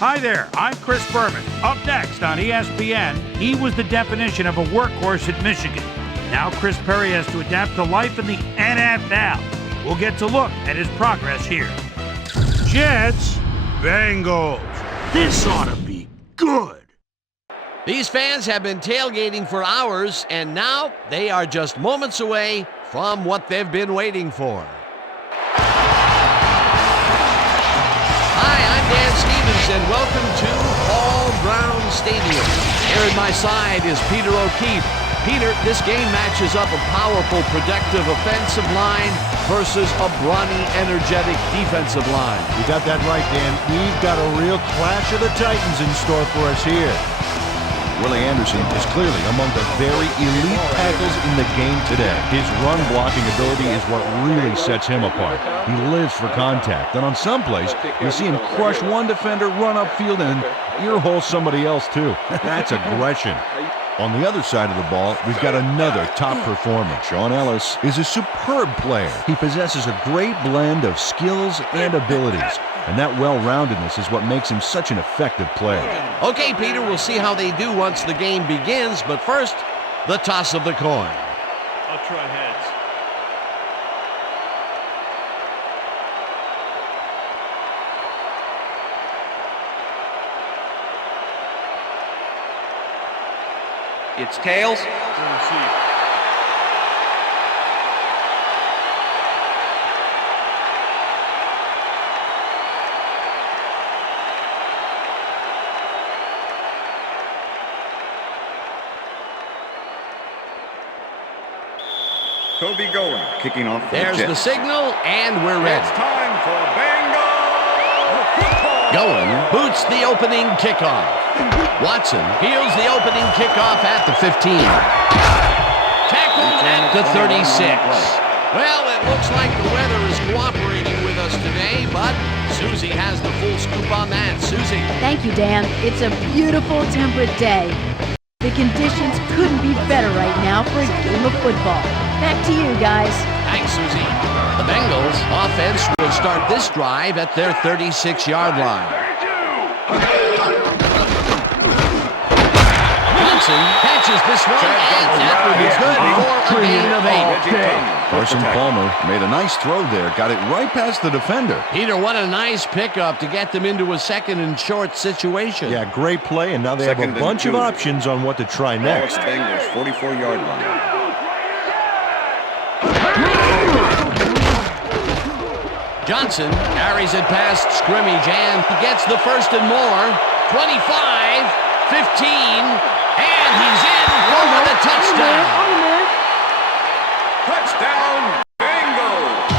Hi there, I'm Chris Berman. Up next on ESPN, he was the definition of a workhorse at Michigan. Now Chris Perry has to adapt to life in the NFL. We'll get to look at his progress here. Jets, Bengals. This ought to be good. These fans have been tailgating for hours, and now they are just moments away from what they've been waiting for. Hi, I'm Dan Stevens, and welcome to Paul Brown Stadium. Here at my side is Peter O'Keefe. Peter, this game matches up a powerful, productive offensive line versus a brawny, energetic defensive line. You got that right, Dan. We've got a real clash of the Titans in store for us here. Willie Anderson is clearly among the very elite tackles in the game today. His run-blocking ability is what really sets him apart. He lives for contact, and on some plays, you'll see him crush one defender, run upfield, and earhole somebody else, too. That's aggression. On the other side of the ball, we've got another top performer. Sean Ellis is a superb player. He possesses a great blend of skills and abilities, and that well-roundedness is what makes him such an effective player. Okay, Peter, we'll see how they do once the game begins, but first, the toss of the coin. I'll try heads. It's tails. Toby going, kicking off for There's the signal, and we're ready. It's time for Bengals football. Going boots the opening kickoff. Watson fields the opening kickoff at the 15. Tackled at the 36. Well, it looks like the weather is cooperating with us today, but Susie has the full scoop on that. Susie. Thank you, Dan. It's a beautiful, temperate day. The conditions couldn't be better right now for a game of football. Back to you, guys. Thanks, Susie. The Bengals offense will start this drive at their 36-yard line. Johnson catches this one, and that will be good for a gain of 8. Carson Palmer made a nice throw there, got it right past the defender. Peter, what a nice pickup to get them into a second and short situation. Yeah, great play, and now they have a bunch of options on what to try next. Bengals 44-yard line. Johnson carries it past scrimmage, and he gets the first and more. 25, 15, and he's in for the touchdown. Touchdown, Bengals!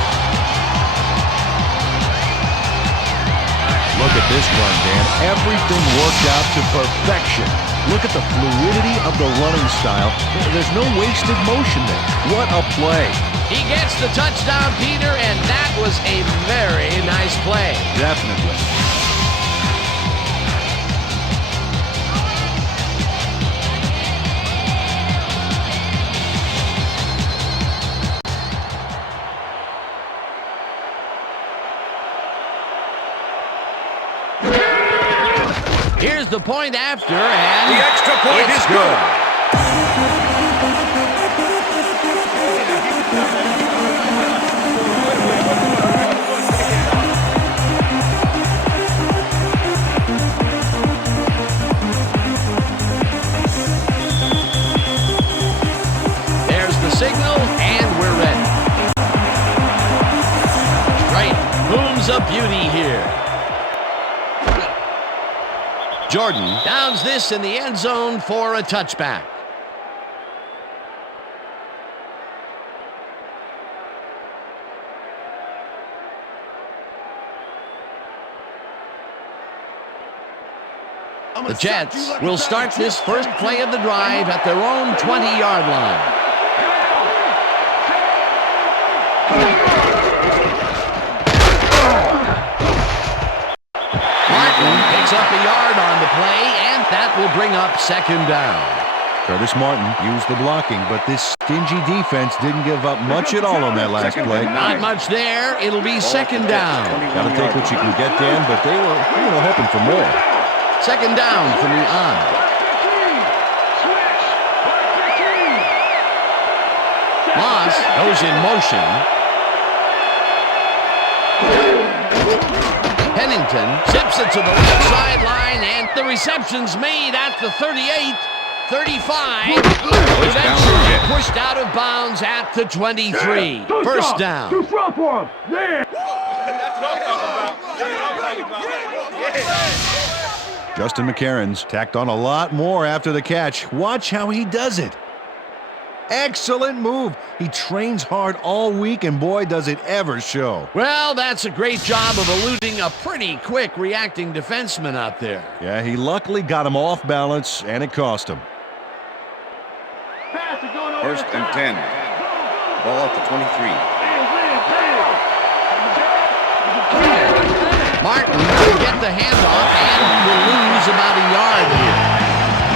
Look at this run, Dan. Everything worked out to perfection. Look at the fluidity of the running style. There's no wasted motion there. What a play. He gets the touchdown, Peter, and that was a very nice play. Definitely. Here's the point after, and The extra point is good. There's the signal, and we're ready. Right, booms a beauty here. Jordan downs this in the end zone for a touchback. The Jets will start this first play of the drive at their own 20-yard line. Martin picks up a yard on the play, and that will bring up second down. Curtis Martin used the blocking, but this stingy defense didn't give up much at all on that last play. Not much there. It'll be second down. Got to take what you can get, Dan, but they were, hoping for more. Second down from the on. Moss goes in motion. Pennington zips it to the left sideline, and the reception's made at the 38, 35. Eventually pushed out of bounds at the 23. First down. Justin McCarron's tacked on a lot more after the catch. Watch how he does it. Excellent move. He trains hard all week, and boy, does it ever show. Well, that's a great job of eluding a pretty quick reacting defenseman out there. Yeah, he luckily got him off balance, and it cost him. First and 10. Ball at the 23. Martin will get the handoff and will lose about a yard here.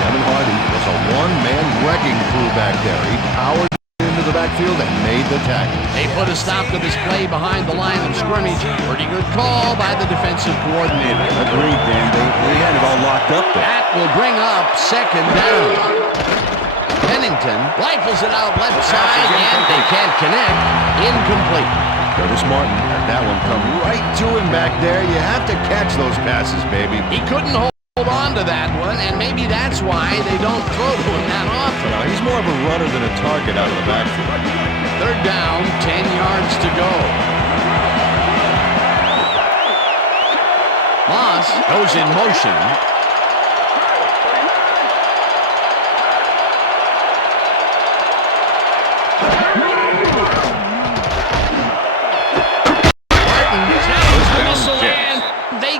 Kevin Hardy was a one-man wrecking crew back there. He powered into the backfield and made the tackle. They put a stop to this play behind the line of scrimmage. Pretty good call by the defensive coordinator. Agreed, Dan. They had it all locked up there. That will bring up second down. Pennington rifles it out left side, and they can't connect. Incomplete. Curtis Martin had that one come right to him back there. You have to catch those passes, baby. He couldn't hold on to that one, and maybe that's why they don't throw to him that often. No, he's more of a runner than a target out of the backfield. Third down, 10 yards to go. Moss goes in motion.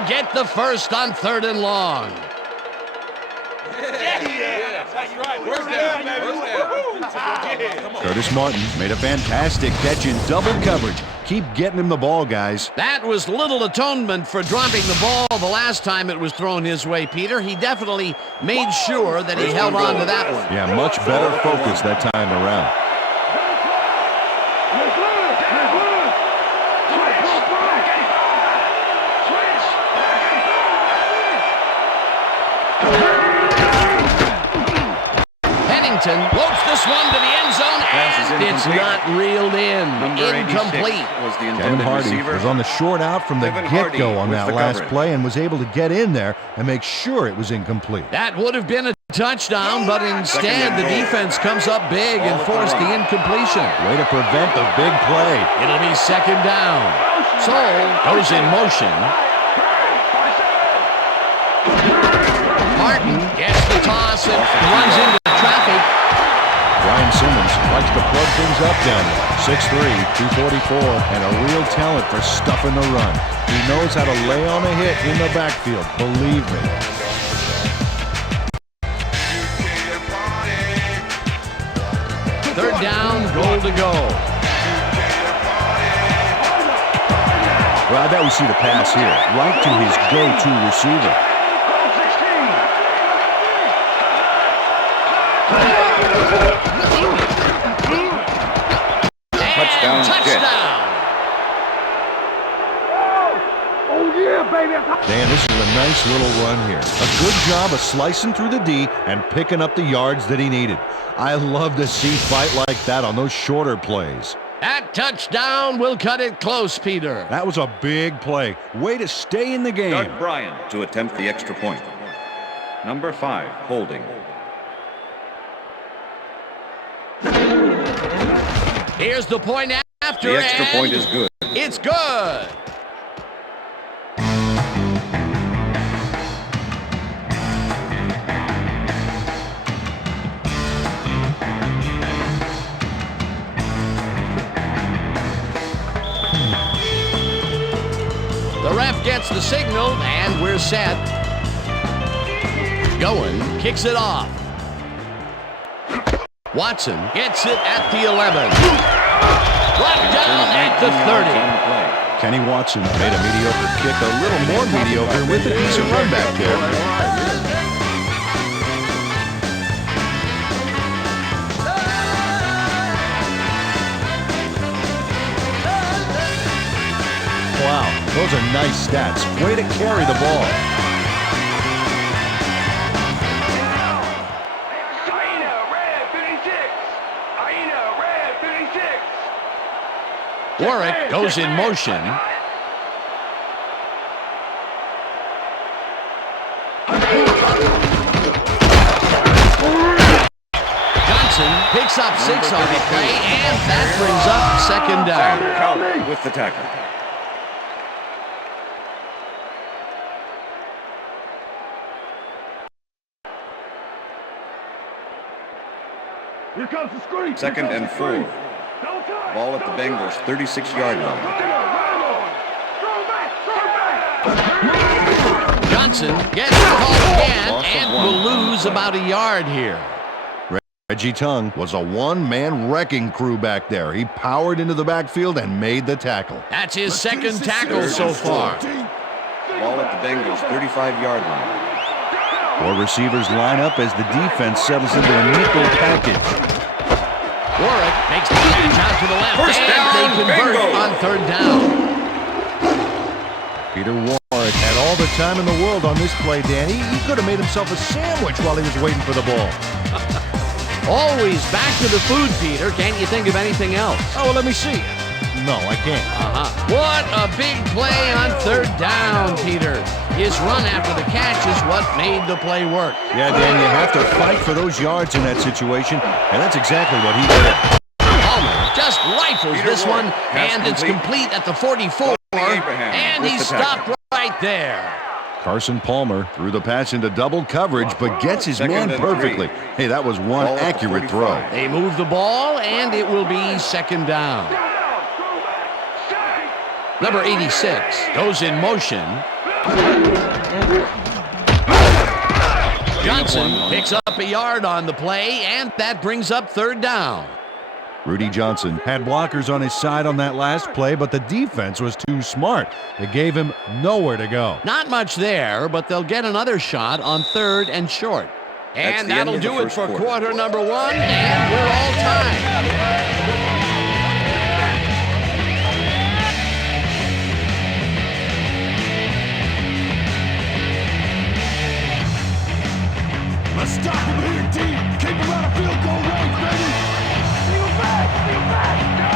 Get the first on third and long. Curtis Martin made a fantastic catch in double coverage. Keep getting him the ball, guys. That was little atonement for dropping the ball the last time it was thrown his way, Peter. He definitely made sure that he held on to that one. Yeah, much better focus that time around. Floats this one to the end zone, and it's not reeled in. Incomplete. Kevin Hardy was on the short out from the get-go on that last play and was able to get in there and make sure it was incomplete. That would have been a touchdown, but instead the defense comes up big and forced the incompletion. Way to prevent the big play. It'll be second down. Soul goes in motion. Martin gets the toss and runs into traffic. Brian Simmons likes to plug things up down there. 6'3", 244, and a real talent for stuffing the run. He knows how to lay on a hit in the backfield, believe me. Third down, goal to go. Well, I bet we see the pass here, right to his go-to receiver. Touchdown. Oh, yeah, baby. Dan, this is a nice little run here. A good job of slicing through the D and picking up the yards that he needed. I love to see fight like that on those shorter plays. That touchdown will cut it close, Peter. That was a big play. Way to stay in the game. Doug Bryan to attempt the extra point. Number 5, holding. Here's the point after. The extra point is good. It's good. The ref gets the signal, and we're set. Going, kicks it off. Watson gets it at the 11. Brought down at the 30. Kenny Watson made a mediocre kick a little more mediocre with a decent run back there. Wow, those are nice stats. Way to carry the ball. Warwick goes in motion. Johnson picks up 6 on the play, and that brings up second down. Cowley with the tackle. Here comes the screen. Second and 4. Ball at the Bengals' 36-yard line. Johnson gets the call again and will lose about a yard here. Reggie Tongue was a one-man wrecking crew back there. He powered into the backfield and made the tackle. That's his second tackle so far. Ball at the Bengals' 35-yard line. 4 receivers line up as the defense settles into a nickel package. Warwick makes the catch out to the left, First and down, they convert Bengals. on third down. Peter Warwick had all the time in the world on this play, Danny. He could have made himself a sandwich while he was waiting for the ball. Always back to the food, Peter. Can't you think of anything else? Oh, well, let me see. No, I can't. What a big play on third down, Peter. His run after the catch is what made the play work. Yeah, Dan, you have to fight for those yards in that situation, and that's exactly what he did. Palmer just rifles Peter this Warwick, one, pass and it's complete at the 44, and he stopped right there. Carson Palmer threw the pass into double coverage, but gets his man perfectly. Hey, that was one accurate throw. They move the ball, and it will be second down. Number 86 goes in motion. Johnson picks up a yard on the play, and that brings up third down. Rudy Johnson had blockers on his side on that last play, but the defense was too smart. It gave him nowhere to go. Not much there, but they'll get another shot on third and short. And that'll do it for quarter number 1, and we're all tied. Let's stop him here, team. Keep him out of field goal range, baby. Steal back, go!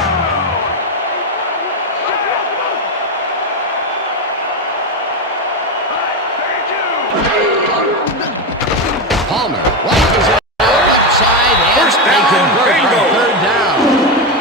Palmer watches it left side, and First they down, convert on Bengals. third down.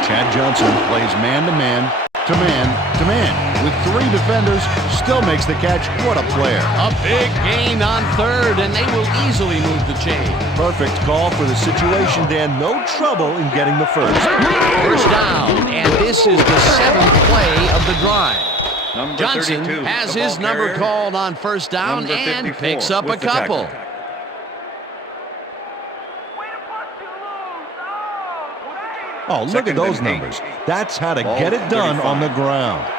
Chad Johnson plays man-to-man, to man-to-man. With 3 defenders, still makes the catch. What a player. A big gain on third, and they will easily move the chain. Perfect call for the situation, Dan. No trouble in getting the first. First down, and this is the 7th play of the drive. Number Johnson 32, has the his ball number carrier. called on first down Number and 54 picks up a with the couple. tackle. Oh, look at Second those and 8. numbers. That's how to Ball get it done 35. on the ground.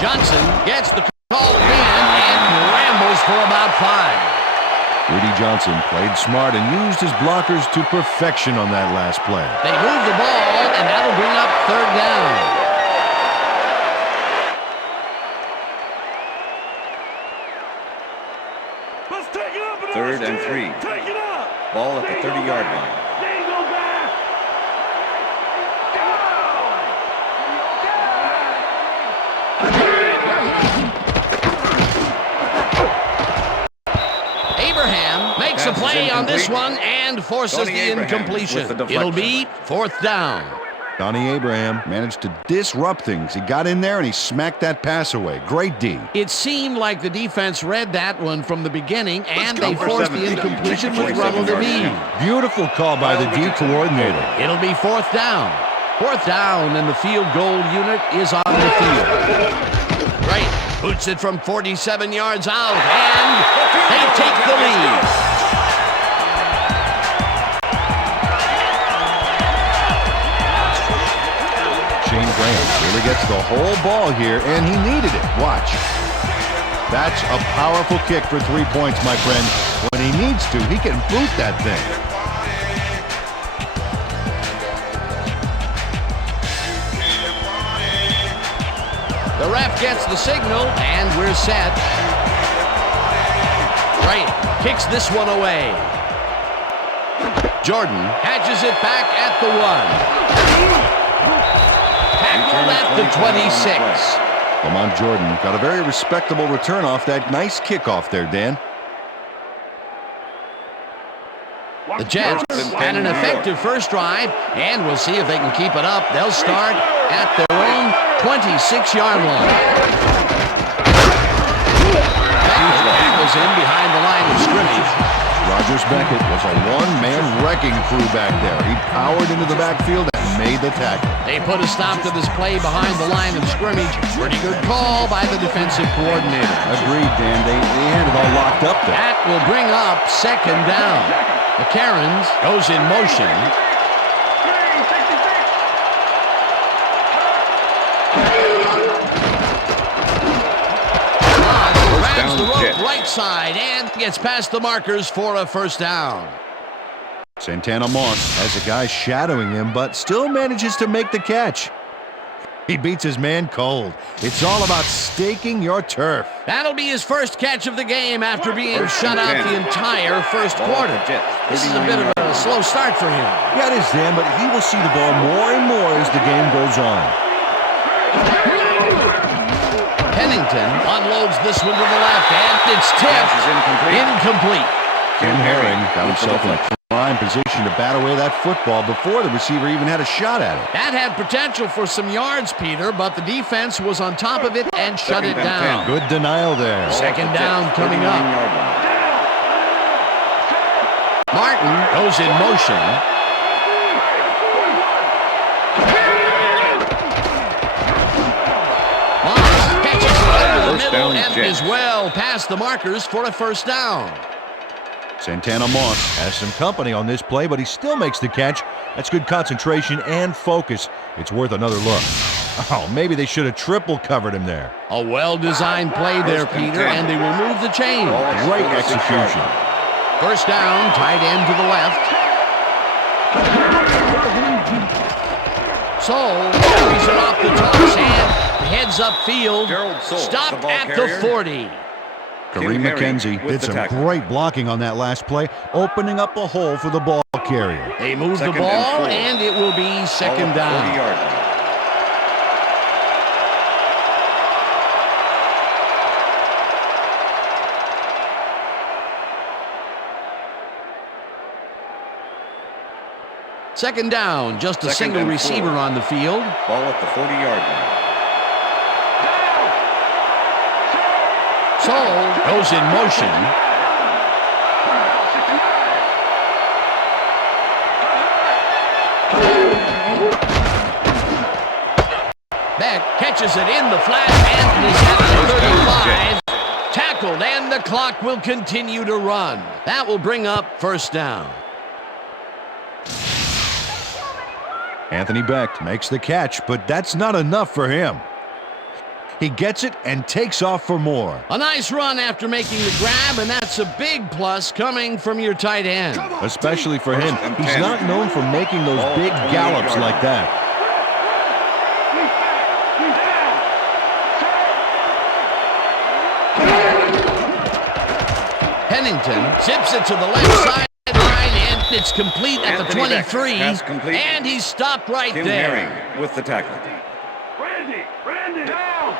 Johnson gets the call again and rambles for about 5. Rudy Johnson played smart and used his blockers to perfection on that last play. They move the ball, and that'll bring up third down. Let's take it up. Third and 3. Take it up. Ball at the 30-yard line. Dingo back. Abraham makes a Pass is play on this incomplete. one and forces Tony the Abraham incompletion. with the It'll deflection. be fourth down. Donnie Abraham managed to disrupt things. He got in there and he smacked that pass away. Great D. It seemed like the defense read that one from the beginning, and they Number forced the 17, incompletion with 27 relative yards. ease. Beautiful call by the D coordinator. It'll be fourth down. Fourth down, and the field goal unit is on the field. Right, boots it from 47 yards out, and they take the lead. Shane Graham really gets the whole ball here, and he needed it. Watch. That's a powerful kick for 3 points, my friend. When he needs to, he can boot that thing. ref gets the signal, and we're set. Bryant kicks this one away. Jordan hatches it back at the 1. Tackled at the 26. Lamont Jordan got a very respectable return off that nice kickoff there, Dan. The Jets had an effective first drive, and we'll see if they can keep it up. They'll start at their own 26-yard line. Beckett was in behind the line of scrimmage. Rogers Beckett was a one-man wrecking crew back there. He powered into the backfield and made the tackle. They put a stop to this play behind the line of scrimmage. Pretty good call by the defensive coordinator. Agreed, Dan. They had it all locked up there. That will bring up second down. McCarron's goes in motion. Grabs the rope right side and gets past the markers for a first down. Santana Moss has a guy shadowing him, but still manages to make the catch. He beats his man cold. It's all about staking your turf. That'll be his first catch of the game after being shut out the entire first quarter. This is a bit of a slow start for him. Yeah, it is, Dan, but he will see the ball more and more as the game goes on. Pennington unloads this one to the left, and it's tipped. Incomplete. Tim Herring got himself in a prime position to bat away that football before the receiver even had a shot at it. That had potential for some yards, Peter, but the defense was on top of it and shut it down. Good denial there. Second down coming up. Martin goes in motion. Moss catches it under the middle and is well past the markers for a first down. Santana Moss has some company on this play, but he still makes the catch. That's good concentration and focus. It's worth another look. Oh, maybe they should have triple covered him there. A well-designed play there, Peter, and they will move the chain. Great execution. First down, tight end to the left. Soule carries it off the toss and heads upfield. Stopped at the 40. Kareem McKenzie did some great blocking on that last play, opening up a hole for the ball carrier. They move the ball, and it will be second down. Second down, just a single receiver on the field. Ball at the 40-yard line. Soule goes in motion. Beck catches it in the flat and is at the 35. Tackled, and the clock will continue to run. That will bring up first down. Anthony Beck makes the catch, but that's not enough for him. He gets it and takes off for more. A nice run after making the grab, and that's a big plus coming from your tight end. Especially for him. He's not known for making those big gallops like that. Pennington zips it to the left side. It's complete at the 23, and he's stopped right Tim there. Herring with the tackle. Randy down.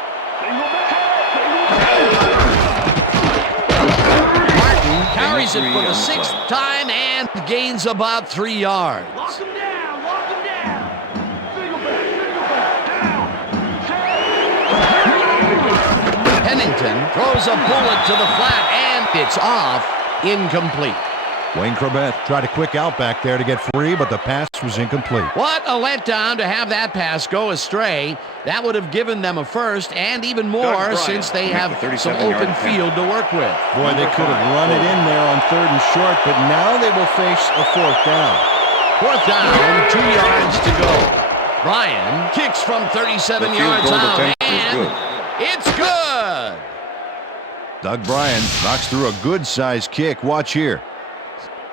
Martin carries it for the 6th time and gains about 3 yards. Lock him down. Single back. Pennington throws a bullet to the flat, and it's off, incomplete. Wayne Corbett tried a quick out back there to get free, but the pass was incomplete. What a letdown to have that pass go astray. That would have given them a first and even more since they have some open field to work with. Boy, they could have run it in there on 3rd and short, but now they will face a 4th down. 4th down, 2 yards to go. Bryan kicks from 37 yards out, and it's good. Doug Bryan knocks through a good-sized kick. Watch here.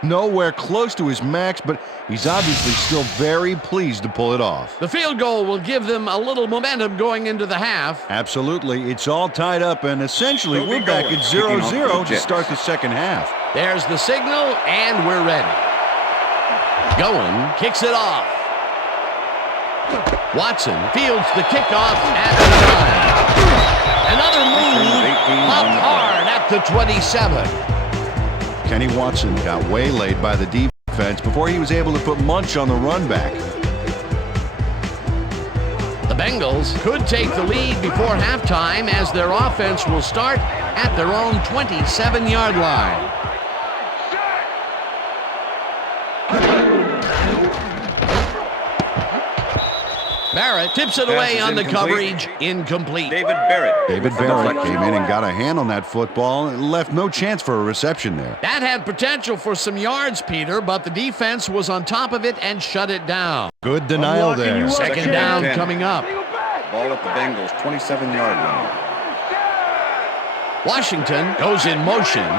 Nowhere close to his max, but he's obviously still very pleased to pull it off. The field goal will give them a little momentum going into the half. Absolutely. It's all tied up, and essentially we're back at 0-0 to start the second half. There's the signal, and we're ready. Going, kicks it off. Watson fields the kickoff at the 9. Another move, up hard at the 27. Kenny Watson got waylaid by the defense before he was able to put Munch on the run back. The Bengals could take the lead before halftime as their offense will start at their own 27-yard line. Barrett tips it away on the coverage. Incomplete. David Barrett came in and got a hand on that football and left no chance for a reception there. That had potential for some yards, Peter, but the defense was on top of it and shut it down. Good denial there. Second down coming up. Ball at the Bengals' 27-yard line. Washington goes in motion.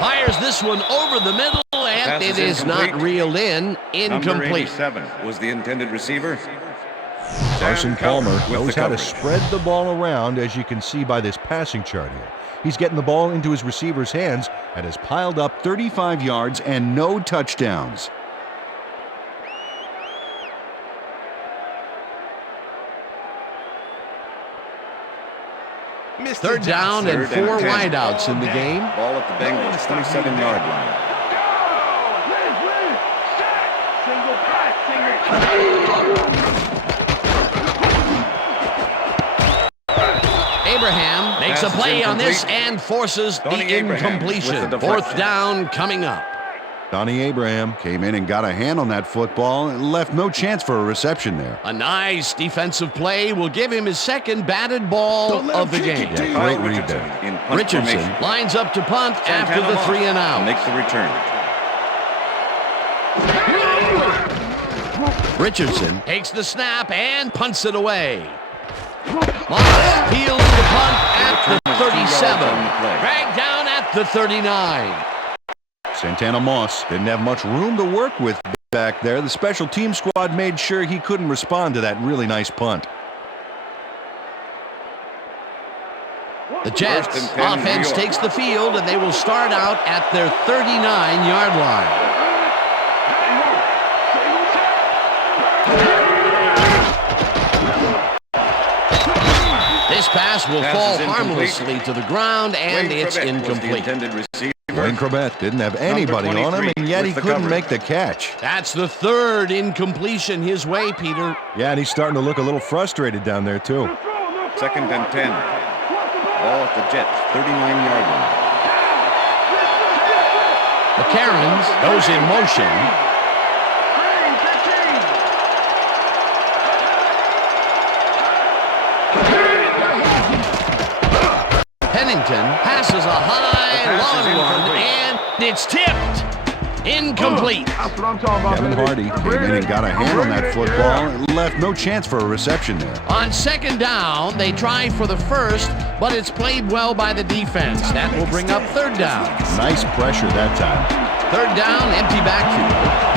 Fires this one over the middle, and it is not reeled in. Incomplete. Number 87 was the intended receiver. Carson Palmer knows how to spread the ball around, as you can see by this passing chart here. He's getting the ball into his receiver's hands and has piled up 35 yards and no touchdowns. Third down and 4 wideouts in the game. Ball at the Bengals' 27-yard line. Abraham makes a play on this and forces the incompletion. Fourth down coming up. Donnie Abraham came in and got a hand on that football and left no chance for a reception there. A nice defensive play will give him his second batted ball of the game. Yeah, great read there. Richardson lines up to punt after the 3 and out. Makes the return. Richardson takes the snap and punts it away. Moss fields the punt at the 37. Dragged down at the 39. Santana Moss didn't have much room to work with back there. The special team squad made sure he couldn't respond to that really nice punt. The Jets offense takes the field, and they will start out at their 39-yard line. This pass will fall harmlessly to the ground, and it's incomplete. Wayne Corbett didn't have anybody on him, and yet he couldn't make the catch. That's the third incompletion his way, Peter. Yeah, and he's starting to look a little frustrated down there, too. Second and 10. Ball at the Jets' 39-yard line. McCarron goes in motion. Pennington passes a high, long one, and it's tipped. Incomplete. Kevin Hardy came in and got a hand on that football and left no chance for a reception there. On second down, they try for the first, but it's played well by the defense. That will bring up third down. Nice pressure that time. Third down, empty backfield.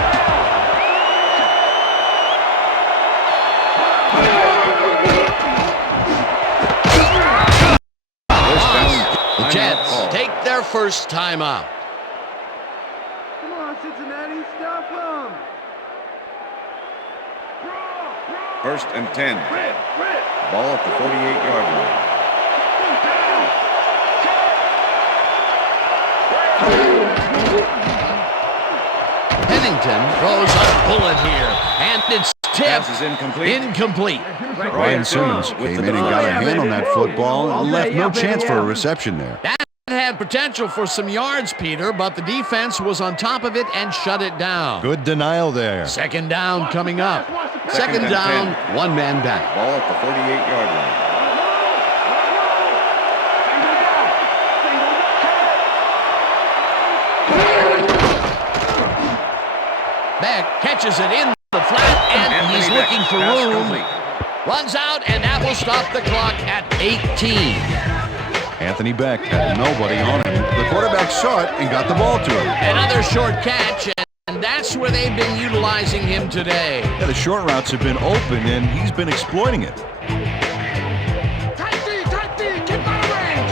The Jets take their first timeout. Come on, Cincinnati, stop them. First and 10. Ball at the 48-yard line. Pennington throws a bullet here, and it's tipped. Incomplete. Ryan Simmons came in and got a hand on that football and left no chance for a reception there. That had potential for some yards, Peter, but the defense was on top of it and shut it down. Good denial there. Second down coming up. Second down, 1 man back. Ball at the 48-yard line. Beck catches it in the flat, and he's looking for room. Runs out, and that will stop the clock at 18. Anthony Beck had nobody on him. The quarterback saw it and got the ball to him. Another short catch, and that's where they've been utilizing him today. Yeah, the short routes have been open, and he's been exploiting it. Tight D, keep out of range.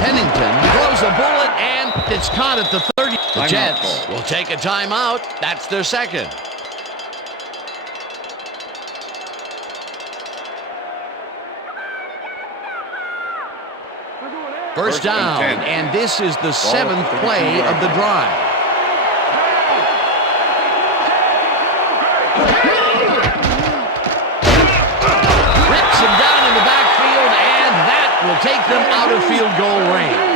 Pennington throws a bullet, and it's caught at the 30. The Jets will take a timeout. That's their second. First down, and this is the 7th play of the drive. Rips him down in the backfield, and that will take them out of field goal range.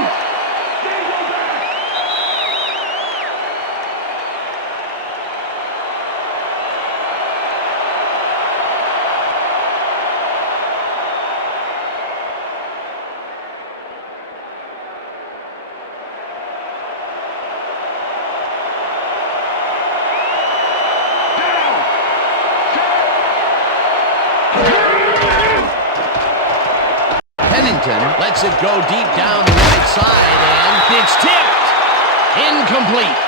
Lets it go deep down the right side, and it's tipped. Incomplete.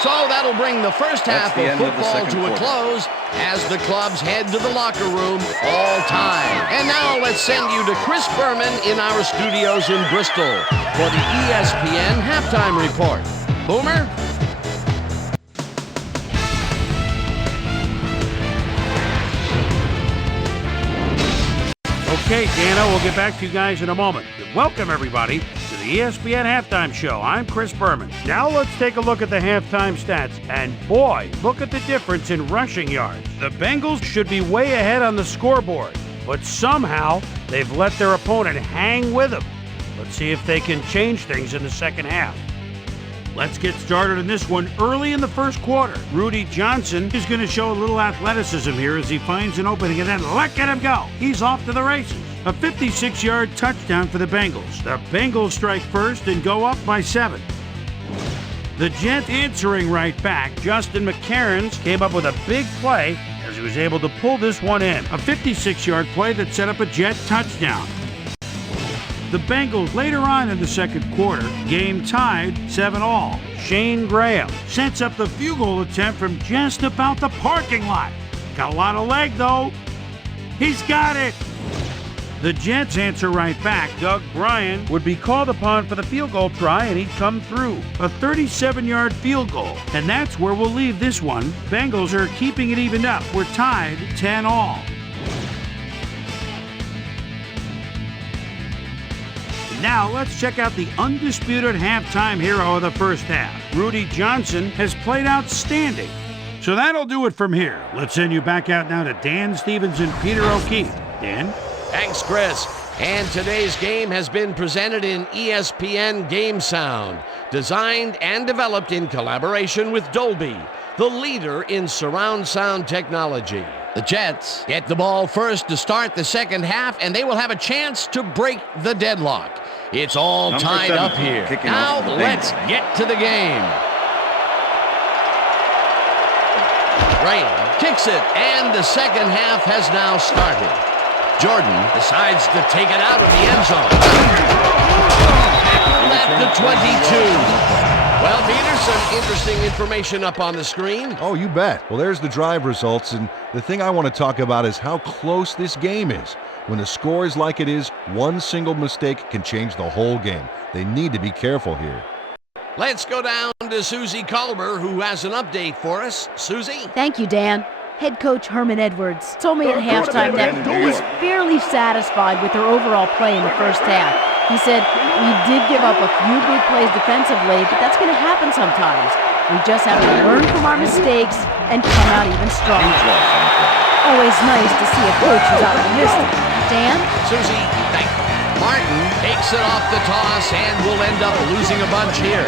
So that'll bring the first half of football to a close as the clubs head to the locker room all time. And now let's send you to Chris Berman in our studios in Bristol for the ESPN halftime report. Boomer? Okay, Dana, we'll get back to you guys in a moment. Welcome, everybody, to the ESPN Halftime Show. I'm Chris Berman. Now let's take a look at the halftime stats. And boy, look at the difference in rushing yards. The Bengals should be way ahead on the scoreboard, but somehow they've let their opponent hang with them. Let's see if they can change things in the second half. Let's get started in this one early in the first quarter. Rudy Johnson is going to show a little athleticism here as he finds an opening, and then look at him go. He's off to the races. A 56-yard touchdown for the Bengals. The Bengals strike first and go up by 7. The Jets answering right back. Justin McCarron came up with a big play as he was able to pull this one in. A 56-yard play that set up a Jet touchdown. The Bengals later on in the second quarter, game tied 7-all. Shane Graham sets up the field goal attempt from just about the parking lot. Got a lot of leg though. He's got it. The Jets answer right back. Doug Bryan would be called upon for the field goal try, and he'd come through. A 37-yard field goal. And that's where we'll leave this one. Bengals are keeping it evened up. We're tied 10-all. Now let's check out the undisputed halftime hero of the first half. Rudy Johnson has played outstanding. So that'll do it from here. Let's send you back out now to Dan Stevens and Peter O'Keefe. Dan? Thanks, Chris. And today's game has been presented in ESPN Game Sound, designed and developed in collaboration with Dolby, the leader in surround sound technology. The Jets get the ball first to start the second half, and they will have a chance to break the deadlock. It's all tied up here. Now let's get to the game. Graham kicks it, and the second half has now started. Jordan decides to take it out of the end zone. At the 22. Well, Peter, some interesting information up on the screen. Oh, you bet. Well, there's the drive results, and the thing I want to talk about is how close this game is. When the score is like it is, one single mistake can change the whole game. They need to be careful here. Let's go down to Susie Culber, who has an update for us. Susie? Thank you, Dan. Head coach Herman Edwards told me at halftime that he's fairly satisfied with their overall play in the first half. He said, we did give up a few big plays defensively, but that's going to happen sometimes. We just have to learn from our mistakes and come out even stronger. Always nice to see a coach who's optimistic. Dan? Susie, thank you. Martin takes it off the toss and will end up losing a bunch here.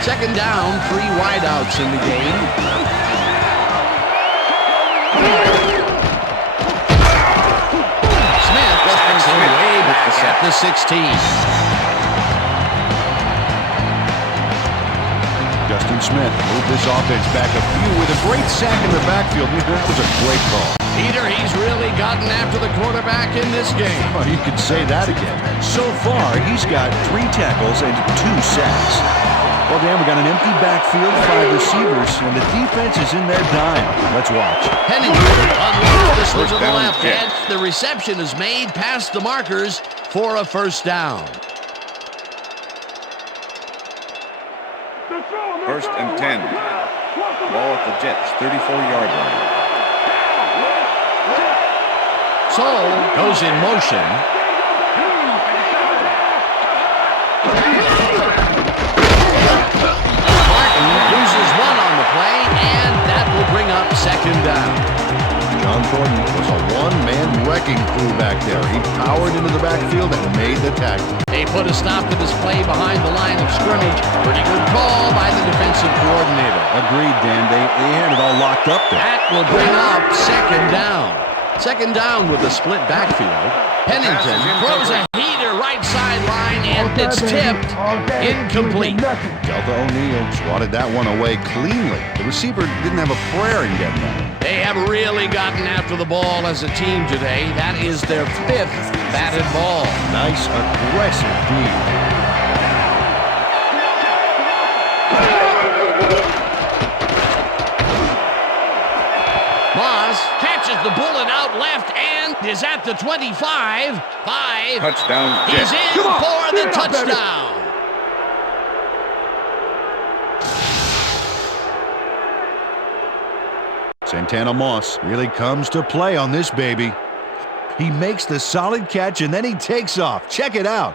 Second down, 3 wideouts in the game. Smith backs away back at the 16. Arthur Smith moved this offense back a few with a great sack in the backfield. That was a great call. Peter, he's really gotten after the quarterback in this game. Oh, you could say that again. So far, he's got 3 tackles and 2 sacks. Well, Dan, we got an empty backfield, 5 receivers, and the defense is in their dime. Let's watch. Pennington unloads this one to the down, left, Jets. and the reception is made past the markers for a first down. First and 10. Ball at the Jets' 34-yard line. Saul goes in motion. Martin loses one on the play, and that will bring up second down. John Thornton was a one-man wrecking crew back there. He powered into the backfield and made the tackle. They put a stop to this play behind the line of scrimmage. Pretty good call by the defensive coordinator. Agreed, Dan. They had it all locked up there. That will bring up second down. Second down with a split backfield. Pennington throws a heater right sideline, and it's tipped incomplete. Delta O'Neal swatted that one away cleanly. The receiver didn't have a prayer in getting that. They have really gotten after the ball as a team today. That is their 5th batted ball. Nice, aggressive D. Moss catches the bullet out left and is at the 25. 5. Touchdown, He's Jets. in for the touchdown. Santana Moss really comes to play on this baby. He makes the solid catch and then he takes off. Check it out.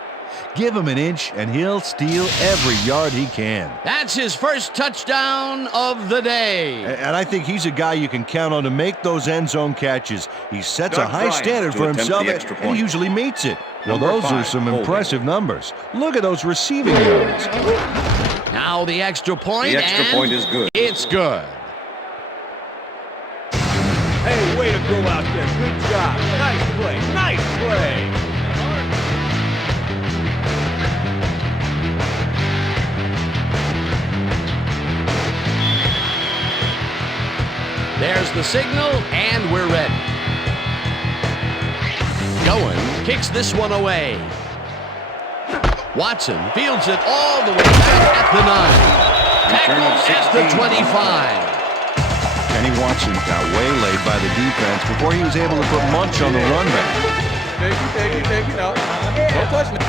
Give him an inch and he'll steal every yard he can. That's his first touchdown of the day. And I think he's a guy you can count on to make those end zone catches. He sets a Doug high Bryant standard to for attempt himself the extra and he point. usually meets it. Well, Number those are 5, some holding. impressive numbers. Look at those receiving yards. Now the extra point. The extra and point is good. It's good. Hey, way to go out there. Good job. Nice play. Nice play. There's the signal, and we're ready. Going, kicks this one away. Watson fields it all the way back at the 9. Return of Tackled at the 16. 25. Kenny Watson got waylaid by the defense before he was able to put Munch on the run back. Take it out. Don't touch me.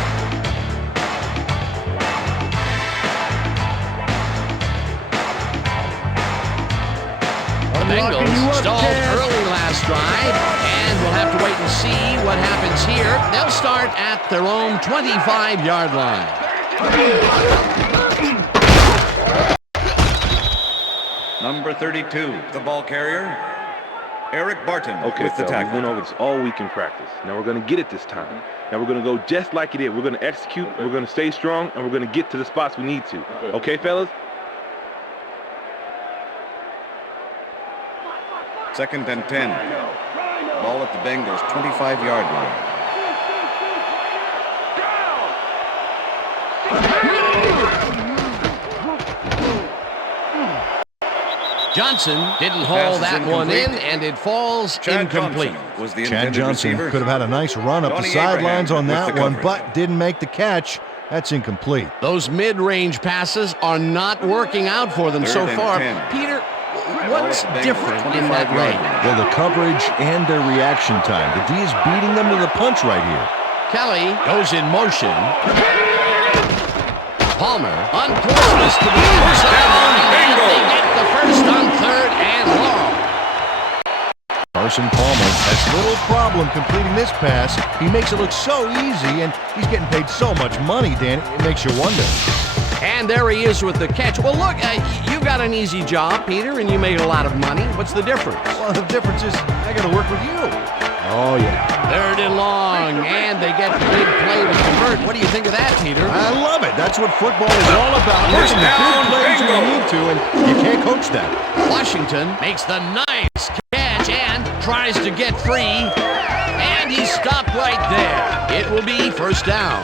The Bengals stalled early last drive, and we'll have to wait and see what happens here. They'll start at their own 25-yard line. Number 32, the ball carrier, Eric Barton Okay, with the so we tackle. went over this all week in practice. Now we're going to get it this time. Now we're going to go just like it is. We're going to execute, we're going to stay strong, and we're going to get to the spots we need to. Okay, fellas? Second and 10. Ball at the Bengals' 25-yard line. Johnson didn't haul Pass is that one in, incomplete. and it falls Chad incomplete. Johnson was the Chad intended Johnson receiver. could have had a nice run up the Donnie sidelines on Abraham that with one, the but didn't make the catch. That's incomplete. Those mid-range passes are not working out for them so Third and far. 10. Peter, what's Bengals different in that 25-yard range? line. Well, the coverage and their reaction time. The D is beating them to the punch right here. Kelly goes in motion. Palmer unforces to the sideline, and they get the first on 3rd and long. Carson Palmer has little problem completing this pass. He makes it look so easy, and he's getting paid so much money, Dan, it makes you wonder. And there he is with the catch. Well, look, you've got an easy job, Peter, and you make a lot of money. What's the difference? Well, the difference is I got to work with you. Oh, yeah. 3rd and long, and they get the big play to convert. What do you think of that, Peter? I love it. That's what football is all about. First Making the down, big plays when you bingo. need to, and you can't coach that. Washington makes the nice catch and tries to get free, and he's stopped right there. It will be first down.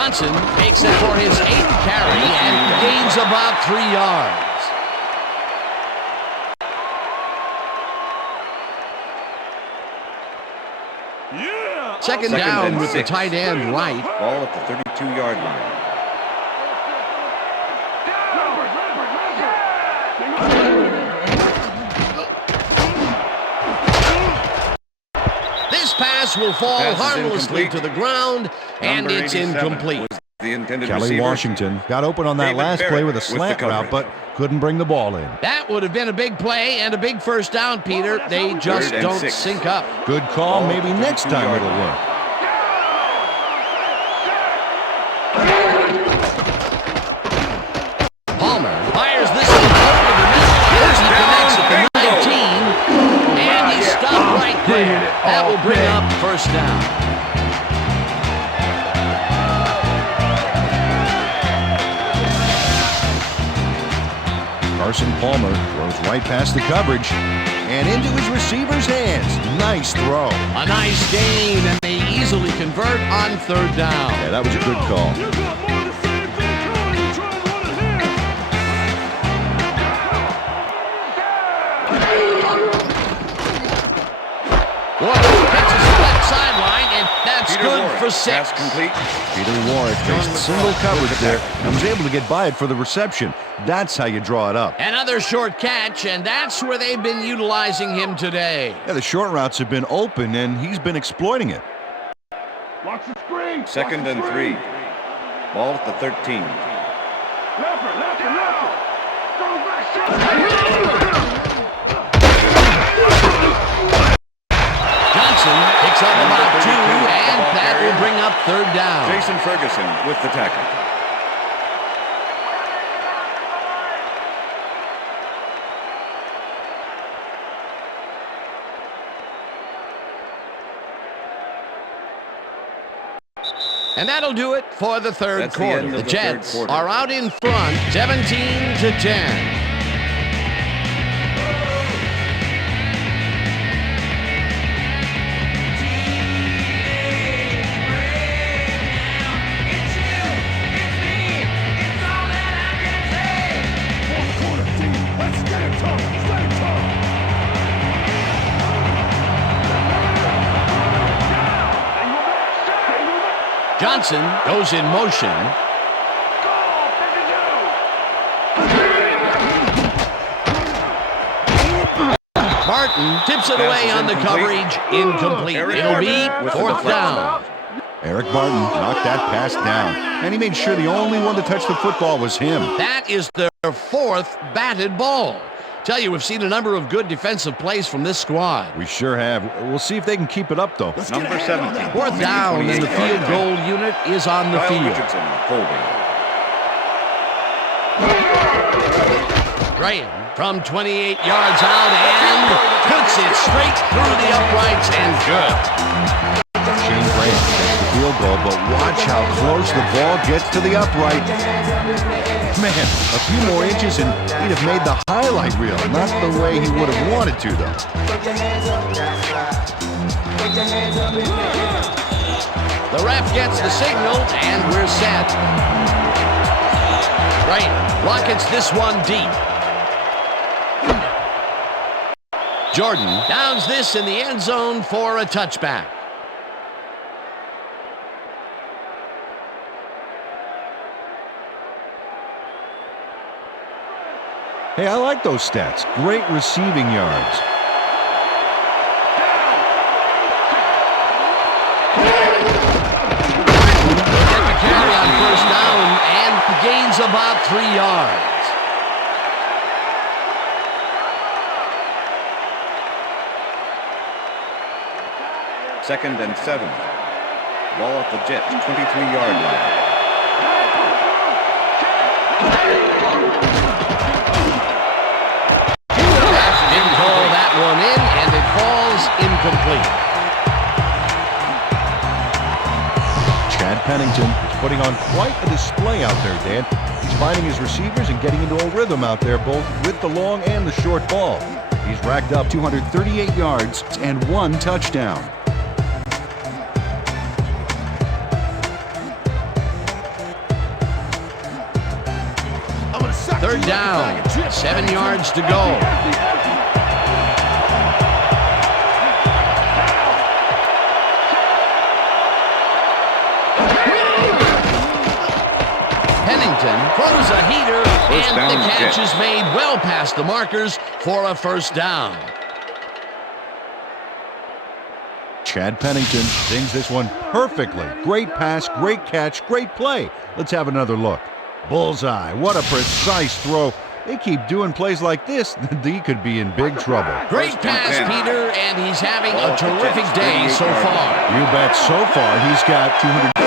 Johnson takes it for his 8th carry and gains about 3 yards. Second down with the tight end right. Ball at the 32-yard line. This pass will fall harmlessly to the ground, and it's incomplete. Kelly Washington got open on that last play with a slant route, but couldn't bring the ball in. That would have been a big play and a big first down, Peter. They just don't sync up. Good call. Maybe next time it'll work. Palmer fires this one over the middle. He connects at the 19, and he's stopped right there. That will bring up first down. Carson Palmer throws right past the coverage and into his receiver's hands. Nice throw. A nice gain, and they easily convert on third down. Yeah, that was a good call. You got more of the same thing coming. You try and run it here. Ward catches the left sideline, and that's good for 6. Pass complete. Peter Warwick faced single coverage there and was able to get by it for the reception. That's how you draw it up. Another short catch, and that's where they've been utilizing him today. Yeah, the short routes have been open, and he's been exploiting it. Watch the screen. Second and 3. Ball at the 13. Left. Go back, Johnson picks up about 2, and that will bring up third down. Jason Ferguson with the tackle. And that'll do it for the third That's the quarter. end of The the Jets third quarter. are out in front, 17-10. Let's get it tough. Stay tough. Johnson goes in motion. Barton tips it away on the coverage. Incomplete. It'll be fourth down. Eric Barton knocked that pass down, and he made sure the only one to touch the football was him. That is their 4th batted ball. Tell you, we've seen a number of good defensive plays from this squad. We sure have. We'll see if they can keep it up, though. Number 17. Fourth down, and the field goal unit is on the Kyle field. Richardson holding. Graham from 28 yards out and puts it straight through the uprights and good. Shane Graham gets the field goal, but watch how close the ball gets to the upright. Man, a few more inches and he'd have made the highlight reel. Not the way he would have wanted to, though. The ref gets the signal, and we're set. Graham rockets this one deep. Jordan downs this in the end zone for a touchback. Hey, I like those stats. Great receiving yards. He'll get the carry on first down and gains about 3 yards. Second and 7. Ball at the Jets' 23-yard line. Didn't call that one in, and it falls incomplete. Chad Pennington is putting on quite a display out there, Dan. He's finding his receivers and getting into a rhythm out there, both with the long and the short ball. He's racked up 238 yards and 1 touchdown. Third down, 7 yards to go. Pennington throws a heater, and the catch is made well past the markers for a first down. Chad Pennington sings this one perfectly. Great pass, great catch, great play. Let's have another look. Bullseye. What a precise throw. They keep doing plays like this, D could be in big trouble. Great pass, Peter, and he's having a terrific day so far. You bet. So far, he's got 253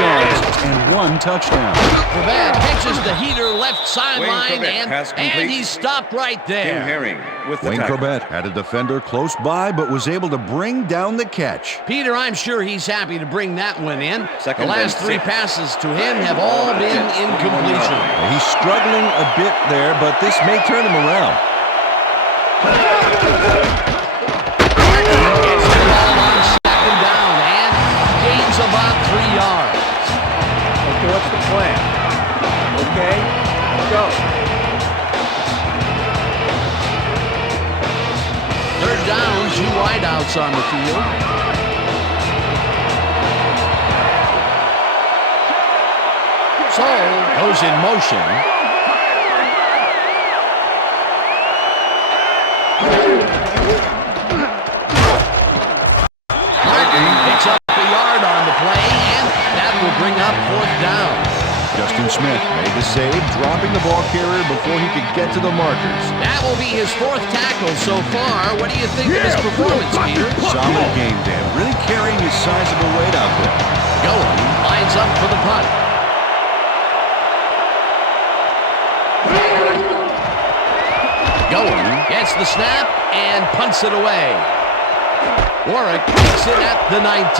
yards and 1 touchdown. Corbett catches the heater left sideline, and he's stopped right there. Wayne Corbett had a defender close by, but was able to bring down the catch. Peter, I'm sure he's happy to bring that one in. The last 3 passes to him have all been incompletion. Well, he's struggling a bit there, but this may turn him around. Gets the ball on 2nd down and gains about 3 yards. Okay, what's the plan? Okay, go. 3rd down, 2 wideouts on the field. Saul goes in motion. Picks up a yard on the play, and that will bring up 4th down. Justin Smith made the save, dropping the ball carrier before he could get to the markers. That will be his 4th tackle so far. What do you think of his performance, Peter? Solid game, Dan. Really carrying his sizable weight out there. Going lines up for the punt. Going gets the snap and punts it away. Warwick takes it at the 19.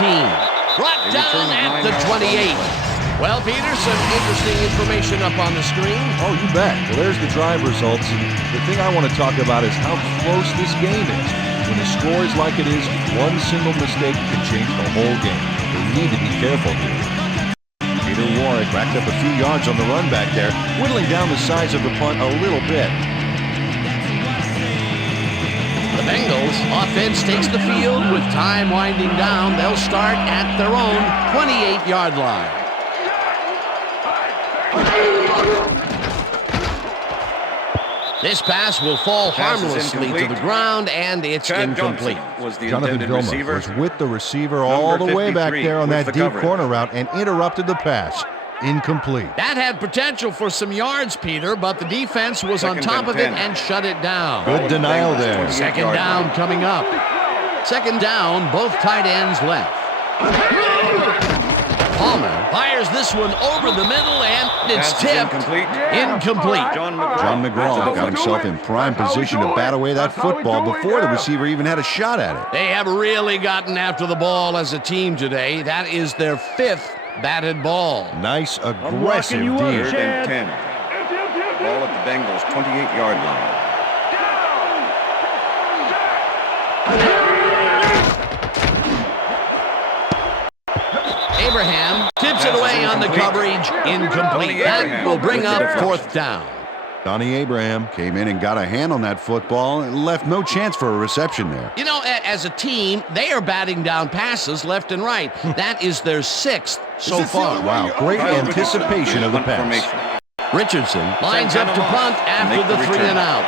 Brought down at the 28. Well, Peter, some interesting information up on the screen. Oh, you bet. Well, there's the drive results. And the thing I want to talk about is how close this game is. When the score is like it is, one single mistake can change the whole game. We need to be careful here. Peter Warwick racked up a few yards on the run back there, whittling down the size of the punt a little bit. The Bengals offense takes the field with time winding down. They'll start at their own 28-yard line. This pass will fall harmlessly to the ground, and it's incomplete. Jonathan Vilma was with the receiver all the way back there on that deep corner route and interrupted the pass. Incomplete. That had potential for some yards, Peter, but the defense was on top of it and shut it down. Good denial there. 2nd down coming up. 2nd down, both tight ends left. Palmer fires this one over the middle, and it's tipped. Incomplete. John McGraw got himself in prime position to bat away that football before the receiver even had a shot at it. They have really gotten after the ball as a team today. That is their 5th batted ball. Nice, aggressive D. 3rd and 10. Ball at the Bengals' 28-yard line. Abraham tips it away on the coverage. Incomplete. That will bring up 4th down. Donnie Abraham came in and got a hand on that football and left no chance for a reception there. You know, as a team, they are batting down passes left and right. That is their 6th so far. Wow, great anticipation of the pass. Richardson lines up to punt after the 3 and out.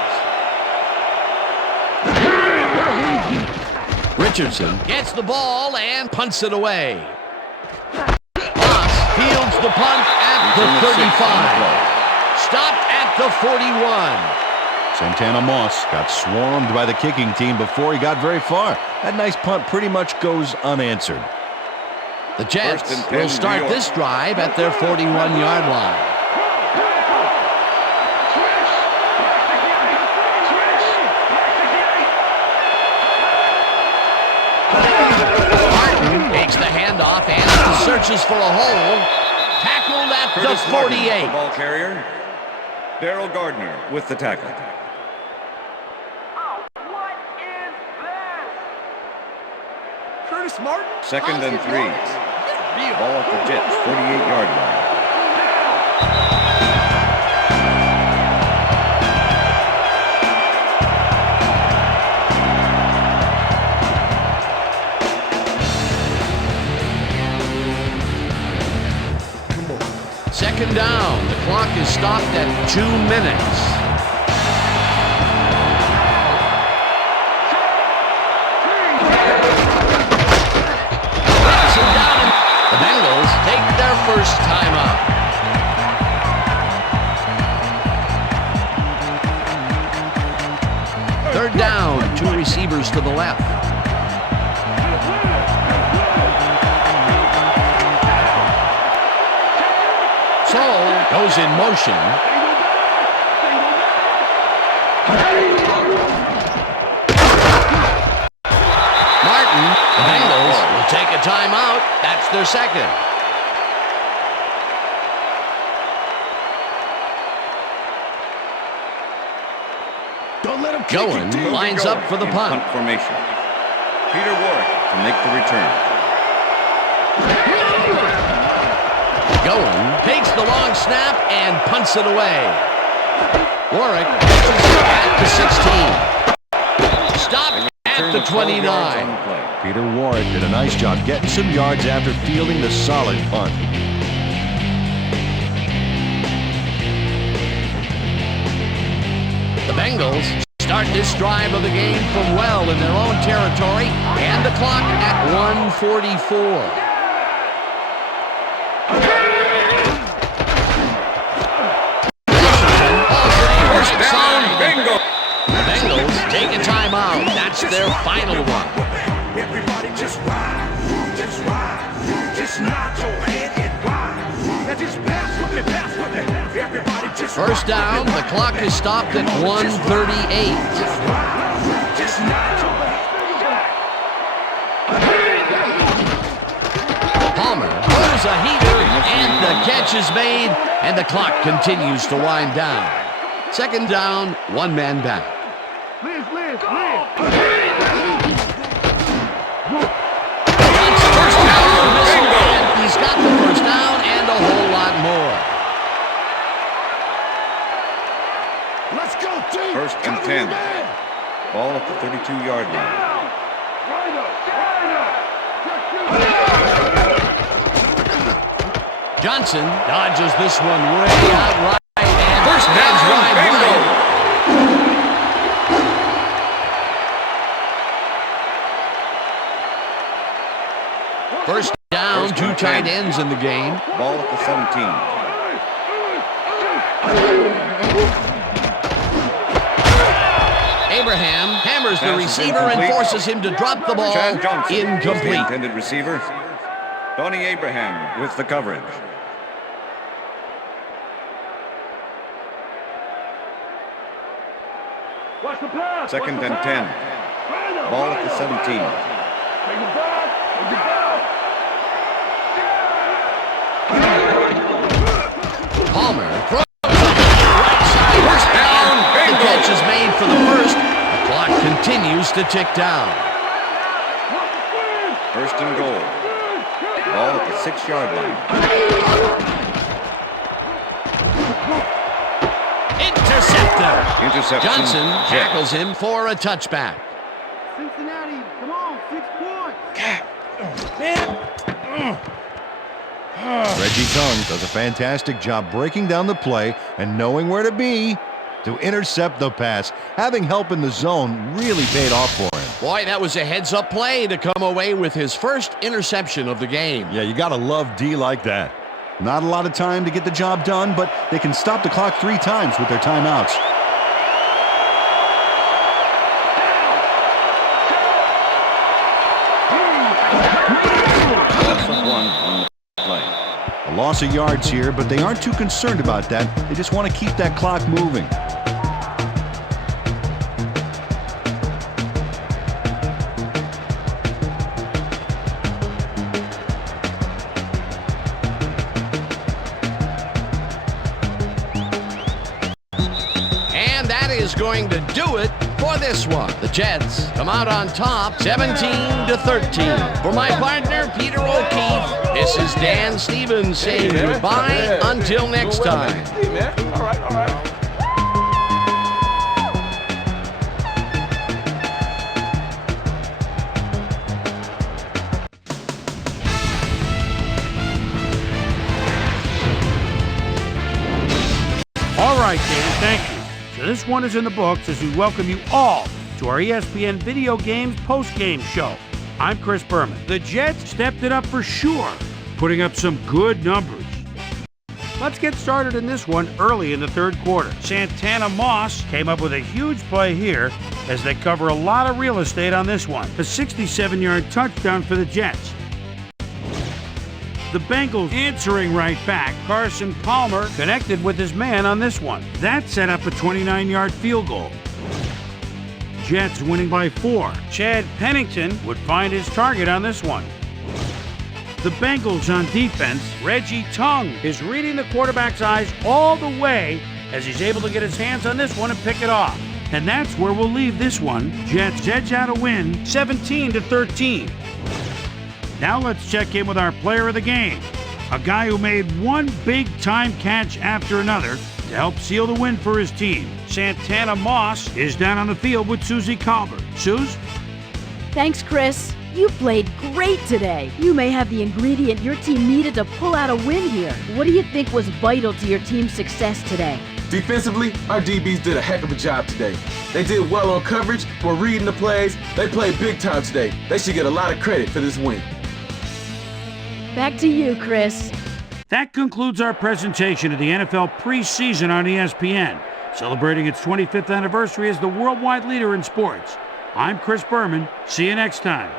Richardson gets the ball and punts it away. Moss fields the punt at the 35. Stopped at the 41. Santana Moss got swarmed by the kicking team before he got very far. That nice punt pretty much goes unanswered. The Jets will start this drive at their 41-yard line. Martin takes the handoff and searches for a hole. Tackled at the 48. The ball carrier. Darrell Gardner with the tackle. What is this? Curtis Martin? 2nd and 3. Ball at the Jets' 48-yard line. down. The clock is stopped at 2 minutes. The Bengals take their first timeout. Third down, 2 receivers to the left. Soul goes in motion. Martin, the Bengals will take a timeout. That's their second. Don't let him Goen lines up for the punt. Punt formation. Peter Warwick to make the return. Goen takes the long snap and punts it away. Warwick catches it at the 16. Stopped at the 29. Peter Warwick did a nice job getting some yards after fielding the solid punt. The Bengals start this drive of the game from well in their own territory, and the clock at 1:44. First down, Bingo! the Bengals take a timeout. That's their final one. Everybody just ride, just nod your head and ride. Now just pass with me, everybody just First down, the clock is stopped at 1:38. just nod your Palmer throws a heater, and the catch is made, and the clock continues to wind down. Second down, 1 man back. First down, and he's got the first down and a whole lot more. Let's go, team. First and 10. Ball at the 32-yard line. Johnson dodges this one way out right, and first down wide right. First down, 2 tight ends in the game. Ball at the 17. Abraham hammers the Pass is receiver and incomplete. forces him to drop the ball. Chad Johnson is the Incomplete. intended receiver. Donnie Abraham with the coverage. Second and 10. Ball at the 17. Palmer throws it right side. First down. The catch is made for the first. The clock continues to tick down. First and goal. Ball at the 6-yard line. Interceptor. Interception. Johnson Jets. tackles him for a touchback. Cincinnati, come on, 6 points. Reggie Tongue does a fantastic job breaking down the play and knowing where to be to intercept the pass. Having help in the zone really paid off for him. Boy, that was a heads-up play to come away with his first interception of the game. Yeah, you gotta love D like that. Not a lot of time to get the job done, but they can stop the clock 3 times with their timeouts. Loss of 1 on the play. A loss of yards here, but they aren't too concerned about that. They just want to keep that clock moving. And that is going to do it for this one. The Jets come out on top, 17-13. For my partner, Peter O'Keefe, this is Dan Stevens saying goodbye until next time. All right. right, Dan, thank you. So this one is in the books as we welcome you all to our ESPN Video Games post-game show. I'm Chris Berman. The Jets stepped it up for sure, putting up some good numbers. Let's get started in this one early in the third quarter. Santana Moss came up with a huge play here as they cover a lot of real estate on this one. A 67-yard touchdown for the Jets. The Bengals answering right back. Carson Palmer connected with his man on this one. That set up a 29-yard field goal. Jets winning by 4. Chad Pennington would find his target on this one. The Bengals on defense. Reggie Tongue is reading the quarterback's eyes all the way as he's able to get his hands on this one and pick it off. And that's where we'll leave this one. Jets edge out a win, 17-13. Now let's check in with our player of the game, a guy who made one big-time catch after another to help seal the win for his team. Santana Moss is down on the field with Susie Colbert. Suze? Thanks, Chris. You played great today. You may have the ingredient your team needed to pull out a win here. What do you think was vital to your team's success today? Defensively, our DBs did a heck of a job today. They did well on coverage, were reading the plays. They played big time today. They should get a lot of credit for this win. Back to you, Chris. That concludes our presentation of the NFL preseason on ESPN, celebrating its 25th anniversary as the worldwide leader in sports. I'm Chris Berman. See you next time.